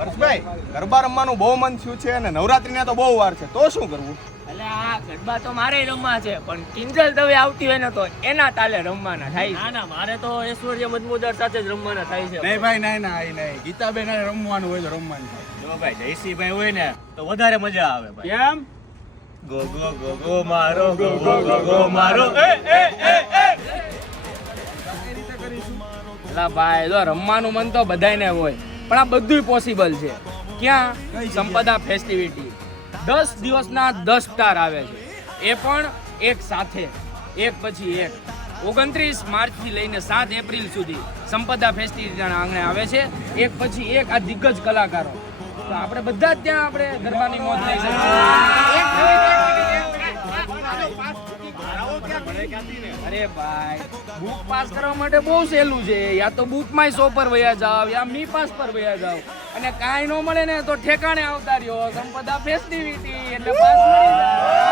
હર્ષભાઈ, ગરબા રમવાનું બહુ મન થયું છે અને નવરાત્રીના તો બહુ વાર છે, તો શું કરવું? એટલે આ ગરબા તો મારે રમવા છે, પણ કિંજલ દવે આવતી હોય ને તો એના તાલે રમવાના થાય. ના ના, મારે તો ઐશ્વર્ય મજમુદાર સાથે જ રમવાના થાય છે. નહીં ભાઈ, નહીં. ગીતાબેન હારે રમવાનું હોય તો રમવાનું થાય. જો ભાઈ જયસિંહભાઈ હોય ને તો વધારે મજા આવે ભાઈ. કેમ? ગો ગો ગો ગો મારો, ગો ગો ગો ગો મારો. એટલે ભાઈ જો રમવાનું મન તો બધાયને હોય, પણ આ બધુંય પોસિબલ છે. ક્યાં? સંપદા ફેસ્ટિવિટી 10 દિવસના 10 સ્ટાર આવે છે, એ પણ એક સાથે, એક પછી એક. 29 માર્ચથી લઈને 7 એપ્રિલ સુધી સંપદા ફેસ્ટિવિટીના આંગણે આવે છે, એક પછી એક આ દિગ્ગજ કલાકારો. તો આપણે બધા જ ત્યાં આપણે ગરબાની મોજ લઈ શકીએ. અરે ભાઈ, બુક પાસ કરવા માટે બહુ સહેલું છે. યા તો બુક માય શો પર વયા જાવ, યા મી પાસ પર વયા જાવ, અને કાંઈ ન મળે ને તો ઠેકાણે આવતા રહ્યો સંપદા ફેસ્ટિવિટી એટલે પાસ મળી જાય.